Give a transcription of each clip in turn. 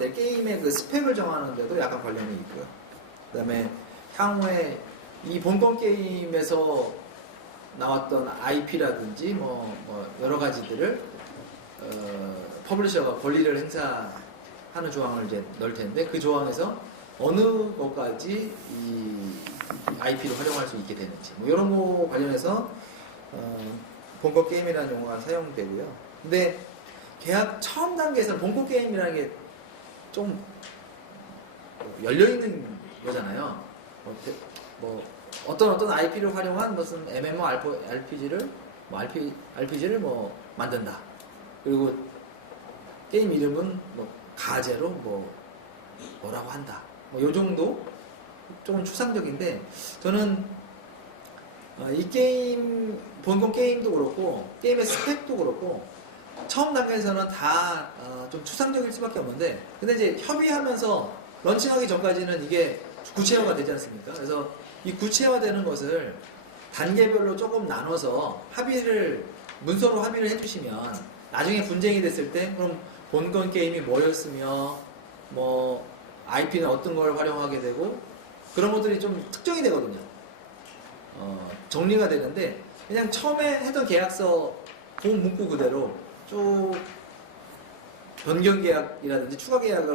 내 게임의 그 스펙을 정하는 데도 약간 관련이 있고요. 그 다음에 향후에 이 본권 게임에서 나왔던 IP라든지 뭐 여러 가지들을 퍼블리셔가 권리를 행사하는 조항을 이제 넣을 텐데, 그 조항에서 어느 것까지 이 IP로 활용할 수 있게 되는지 뭐 이런 거 관련해서 본권 게임이라는 용어가 사용되고요. 근데 계약 처음 단계에서는 본권 게임이라는 게 좀 열려있는 거잖아요. 어떤 IP를 활용한 무슨 MMORPG를 RPG를 뭐 만든다. 그리고 게임 이름은 뭐 가제로 뭐라고 한다. 뭐 요 정도 조금 추상적인데, 저는 이 게임 본권 게임도 그렇고 게임의 스펙도 그렇고 처음 단계에서는 다 좀 추상적일 수밖에 없는데, 근데 이제 협의하면서 런칭하기 전까지는 이게 구체화가 되지 않습니까? 그래서 이 구체화되는 것을 단계별로 조금 나눠서 문서로 합의를 해주시면 나중에 분쟁이 됐을 때 그럼 본권 게임이 뭐였으며 뭐 IP는 어떤 걸 활용하게 되고 그런 것들이 좀 특정이 되거든요. 정리가 되는데, 그냥 처음에 했던 계약서 본 문구 그대로 쭉 변경 계약이라든지 추가 계약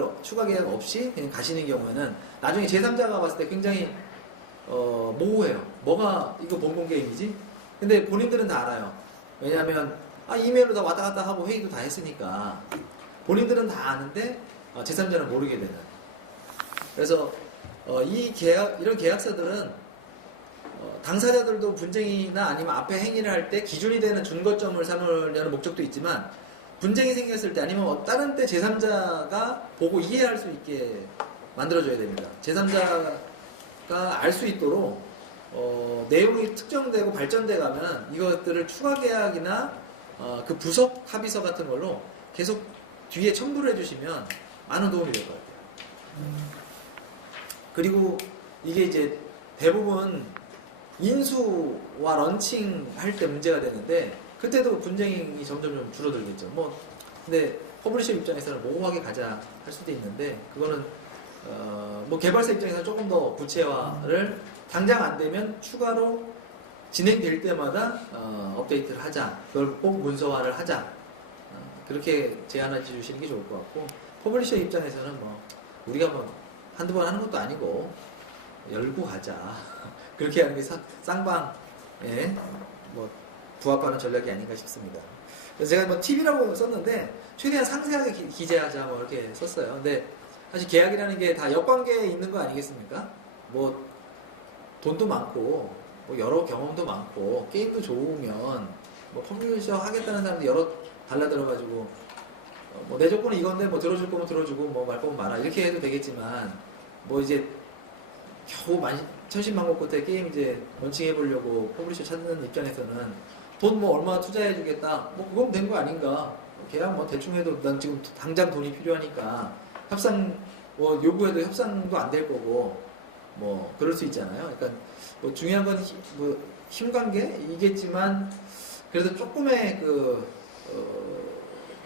없이 그냥 가시는 경우에는 나중에 제3자가 봤을 때 굉장히 모호해요. 뭐가 이거 본권 게임이지? 근데 본인들은 다 알아요. 왜냐하면 이메일로 다 왔다 갔다 하고 회의도 다 했으니까 본인들은 다 아는데 제3자는 모르게 되는. 그래서 이런 계약서들은 당사자들도 분쟁이나 아니면 앞에 행위를 할 때 기준이 되는 준거점을 삼으려는 목적도 있지만, 분쟁이 생겼을 때 아니면 다른 때 제3자가 보고 이해할 수 있게 만들어줘야 됩니다. 제3자가 알 수 있도록 내용이 특정되고 발전돼 가면 이것들을 추가 계약이나 그 부속 합의서 같은 걸로 계속 뒤에 첨부를 해주시면 많은 도움이 될 것 같아요. 그리고 이게 이제 대부분 인수와 런칭 할 때 문제가 되는데, 그때도 분쟁이 점점 좀 줄어들겠죠. 근데 퍼블리셔 입장에서는 모호하게 가자 할 수도 있는데, 그거는 개발사 입장에서는 조금 더 구체화를 당장 안 되면 추가로 진행될 때마다 업데이트를 하자, 그걸 꼭 문서화를 하자, 그렇게 제안해 주시는 게 좋을 것 같고, 퍼블리셔 입장에서는 우리가 한두 번 하는 것도 아니고 열고 가자 그렇게 하는 게 쌍방에 부합하는 전략이 아닌가 싶습니다. 그래서 제가 팁이라고 썼는데 최대한 상세하게 기재하자 이렇게 썼어요. 근데 사실 계약이라는 게 다 역관계에 있는 거 아니겠습니까? 돈도 많고 여러 경험도 많고 게임도 좋으면 퍼블리셔 하겠다는 사람도 여러 달라들어가지고 내 조건은 이건데 들어줄 거면 들어주고 말 거면 말아 이렇게 해도 되겠지만, 이제 겨우 천신만고 끝에 게임 이제 런칭해보려고 퍼블리셔 찾는 입장에서는 돈 얼마 투자해주겠다 그건 된 거 아닌가, 계약 대충 해도 난 지금 당장 돈이 필요하니까 협상 요구해도 협상도 안 될 거고 그럴 수 있잖아요. 그러니까 중요한 건 힘 관계이겠지만 그래도 조금의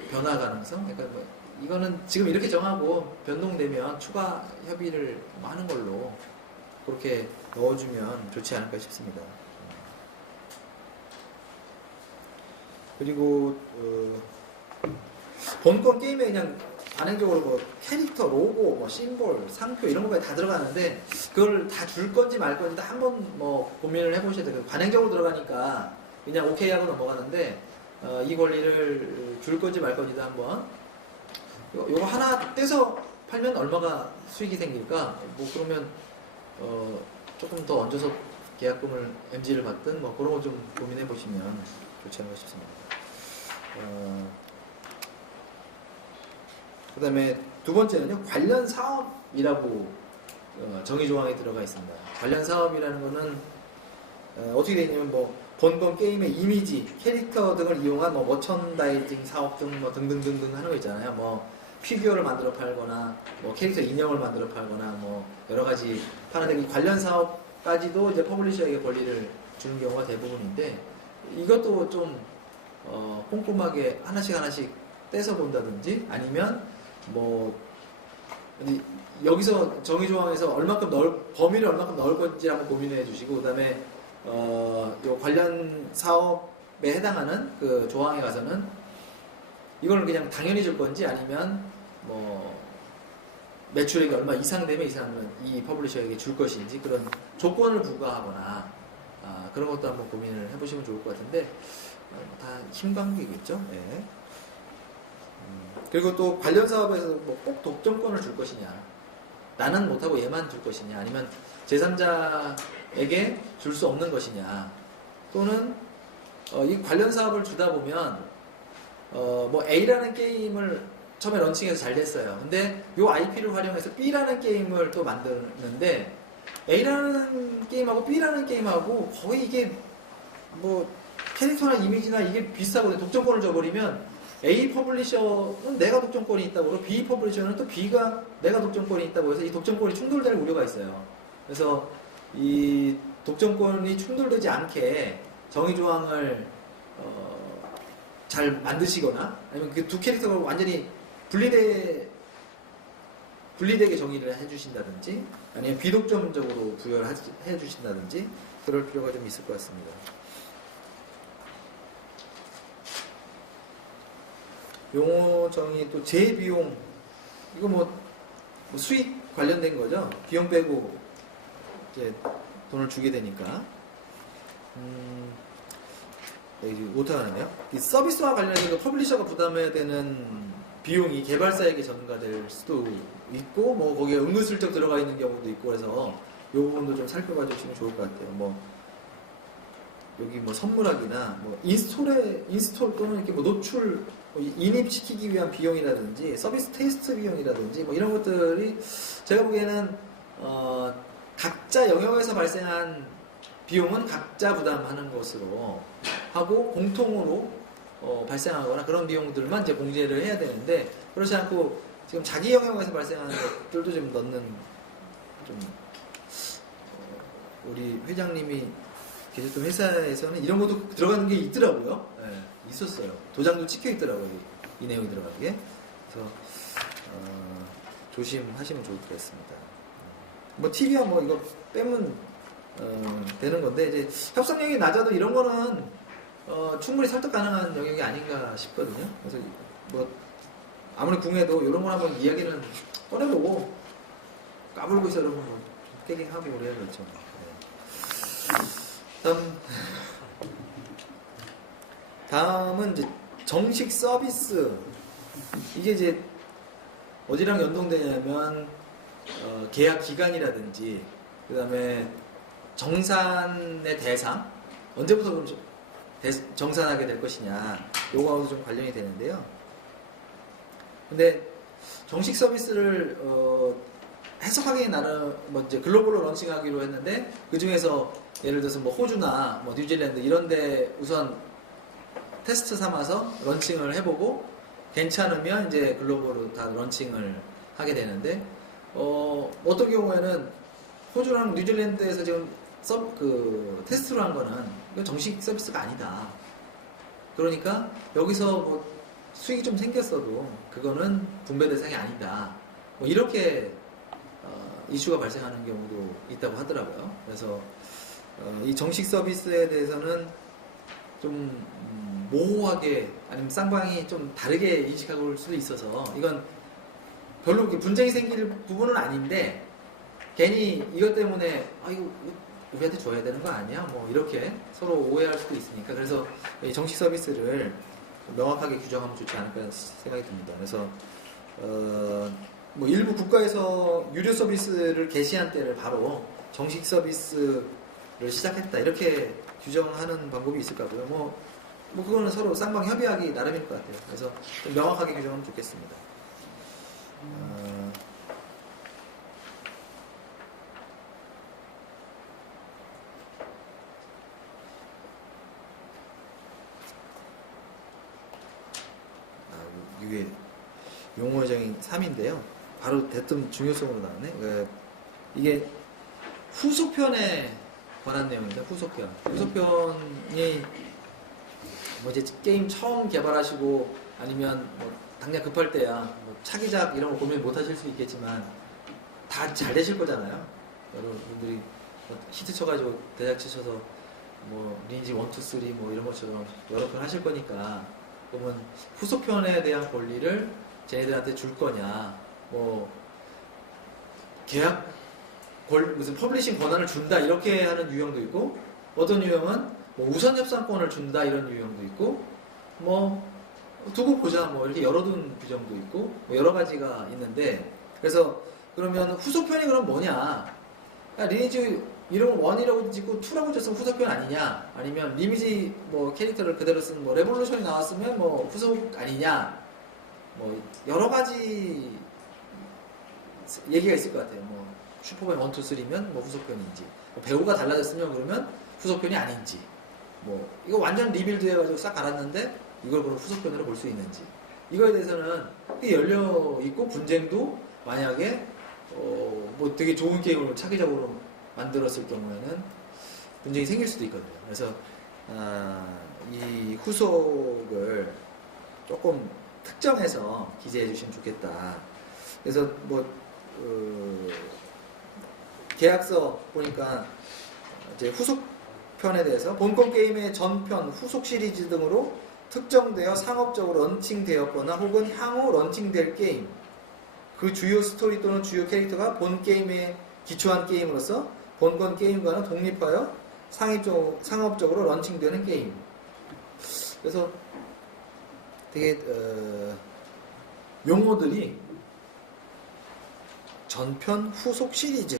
변화 가능성, 그러니까 이거는 지금 이렇게 정하고 변동되면 추가 협의를 하는 걸로 그렇게 넣어주면 좋지 않을까 싶습니다. 그리고 본권 게임에 그냥 단행적으로 캐릭터, 로고, 심볼, 상표 이런 것까지 다 들어가는데, 그걸 다 줄 건지 말 건지 다 한번 고민을 해보셔야 돼요. 관행적으로 들어가니까 그냥 오케이 하고 넘어가는데, 이 권리를 줄 건지 말 건지도 한번, 요거 하나 떼서 팔면 얼마가 수익이 생길까? 그러면 조금 더 얹어서 계약금을 MG를 받든 그런 거 좀 고민해 보시면 좋지 않을까 싶습니다. 그 다음에 두 번째는요, 관련 사업이라고 정의 조항에 들어가 있습니다. 관련 사업이라는 거는 어떻게 되냐면 본권 게임의 이미지, 캐릭터 등을 이용한 머천다이징 사업 등 등등등등 하는 거 있잖아요. 피규어를 만들어 팔거나 캐릭터 인형을 만들어 팔거나 여러 가지 파는데, 이 관련 사업까지도 이제 퍼블리셔에게 권리를 주는 경우가 대부분인데, 이것도 좀 꼼꼼하게 하나씩 떼서 본다든지, 아니면 근데 여기서 정의조항에서 범위를 얼마큼 넣을 건지 한번 고민해 주시고, 그 다음에, 요 관련 사업에 해당하는 그 조항에 가서는 이걸 그냥 당연히 줄 건지 아니면 뭐, 매출액이 얼마 이상 되면 이 퍼블리셔에게 줄 것인지 그런 조건을 부과하거나, 그런 것도 한번 고민을 해보시면 좋을 것 같은데, 다 힘관계겠죠? 예. 그리고 또 관련 사업에서 뭐 꼭 독점권을 줄 것이냐, 나는 못하고 얘만 줄 것이냐, 아니면 제3자에게 줄 수 없는 것이냐, 또는 이 관련 사업을 주다 보면 뭐 A라는 게임을 처음에 런칭해서 잘 됐어요. 근데 이 IP를 활용해서 B라는 게임을 또 만드는데 A라는 게임하고 B라는 게임하고 거의 이게 뭐 캐릭터나 이미지나 이게 비슷하거든요. 독점권을 줘버리면 A 퍼블리셔는 내가 독점권이 있다고 그러고 B 퍼블리셔는 또 B가 내가 독점권이 있다고 해서 이 독점권이 충돌될 우려가 있어요. 그래서 이 독점권이 충돌되지 않게 정의조항을 잘 만드시거나 아니면 그 두 캐릭터가 완전히 분리되게 정의를 해주신다든지 아니면 비독점적으로 부여를 해주신다든지 그럴 필요가 좀 있을 것 같습니다. 용어 정의 또 재비용 이거 뭐 수익 관련된 거죠. 비용 빼고 이제 돈을 주게 되니까 여기 오타가 나네요. 이 서비스와 관련해서 퍼블리셔가 부담해야 되는 비용이 개발사에게 전가될 수도 있고 뭐 거기에 은근슬쩍 들어가 있는 경우도 있고 그래서 이 부분도 좀 살펴봐 주시면 좋을 것 같아요. 뭐 여기 뭐 선물하기나 뭐 인스톨 또는 이렇게 뭐 노출 인입시키기 위한 비용이라든지 서비스 테스트 비용이라든지 뭐 이런 것들이 제가 보기에는 각자 영역에서 발생한 비용은 각자 부담하는 것으로 하고 공통으로 발생하거나 그런 비용들만 이제 공제를 해야 되는데 그렇지 않고 지금 자기 영역에서 발생하는 것들도 좀 넣는 좀 우리 회장님이 계셨던 회사에서는 이런 것도 들어가는 게 있더라고요. 네, 있었어요. 도장도 찍혀 있더라고요. 이 내용이 들어가는 게. 그래서 조심하시면 좋을 것 같습니다. 뭐 TV야 뭐 이거 빼면 되는 건데 이제 협상력이 낮아도 이런 거는 충분히 설득 가능한 영역이 아닌가 싶거든요. 그래서 뭐 아무리 궁해도 이런 걸 한번 이야기는 꺼내보고 까불고 있어 여러분 뭐 깨갱하고 그래야겠죠. 다음은 이제 정식 서비스. 이게 이제 어디랑 연동되냐면 계약 기간이라든지 그 다음에 정산의 대상 언제부터 그럼 정산하게 될 것이냐 요거하고도 좀 관련이 되는데요. 근데 정식 서비스를 해석하기에 나름 뭐 이제 글로벌로 런칭하기로 했는데 그 중에서 예를 들어서 뭐 호주나 뭐 뉴질랜드 이런데 우선 테스트 삼아서 런칭을 해보고 괜찮으면 이제 글로벌로 다 런칭을 하게 되는데 어떤 경우에는 호주랑 뉴질랜드에서 지금 테스트로 한 거는 이거 정식 서비스가 아니다. 그러니까 여기서 뭐 수익이 좀 생겼어도 그거는 분배 대상이 아니다. 뭐 이렇게 이슈가 발생하는 경우도 있다고 하더라고요. 그래서 이 정식 서비스에 대해서는 좀 모호하게 아니면 쌍방이 좀 다르게 인식하고 올 수도 있어서 이건 별로 분쟁이 생길 부분은 아닌데 괜히 이것 때문에 이거 우리한테 줘야 되는 거 아니야? 뭐 이렇게 서로 오해할 수도 있으니까 그래서 이 정식 서비스를 명확하게 규정하면 좋지 않을까 생각이 듭니다. 그래서 뭐 일부 국가에서 유료 서비스를 개시한 때를 바로 정식 서비스를 시작했다 이렇게 규정하는 방법이 있을 거고요. 뭐 그거는 서로 쌍방 협의하기 나름일 것 같아요. 그래서 좀 명확하게 규정하면 좋겠습니다. 이게 용어정의 3인데요. 바로 대뜸 중요성으로 나오네. 이게 후속편에 관한 내용입니다. 후속편이 뭐 이제 게임 처음 개발하시고 아니면 뭐 당장 급할 때야 뭐 차기작 이런 거 고민 못 하실 수 있겠지만 다 잘 되실 거잖아요. 여러분들이 뭐 히트 쳐가지고 대작 치셔서 뭐 리니지 1, 2, 3 뭐 이런 것처럼 여러 편 하실 거니까 그러면 후속편에 대한 권리를 쟤네들한테 줄 거냐 뭐 계약 무슨 퍼블리싱 권한을 준다 이렇게 하는 유형도 있고 어떤 유형은 뭐 우선 협상권을 준다 이런 유형도 있고 뭐 두고 보자 뭐 이렇게 열어둔 규정도 있고 뭐 여러 가지가 있는데 그래서 그러면 후속편이 그럼 뭐냐? 그러니까 리니지 이름을 1이라고 짓고 2라고 줬으면 후속편 아니냐? 아니면 리니지 뭐 캐릭터를 그대로 쓴 뭐 레볼루션이 나왔으면 뭐 후속 아니냐? 뭐 여러 가지 얘기가 있을 것 같아요. 뭐 슈퍼맨 1, 2, 3면 뭐 후속편인지 뭐 배우가 달라졌으면 그러면 후속편이 아닌지 뭐 이거 완전 리빌드 해가지고 싹 갈았는데 이걸 그럼 후속편으로 볼 수 있는지 이거에 대해서는 열려 있고 분쟁도 만약에 뭐 되게 좋은 게임을 차기작으로 만들었을 경우에는 분쟁이 생길 수도 있거든요. 그래서 이 후속을 조금 특정해서 기재해 주시면 좋겠다. 그래서 뭐 계약서 보니까 이제 후속편에 대해서 본권 게임의 전편, 후속 시리즈 등으로 특정되어 상업적으로 런칭되었거나 혹은 향후 런칭될 게임 그 주요 스토리 또는 주요 캐릭터가 본 게임에 기초한 게임으로서 본권 게임과는 독립하여 상업적으로 런칭되는 게임. 그래서 되게 용어들이 전편 후속 시리즈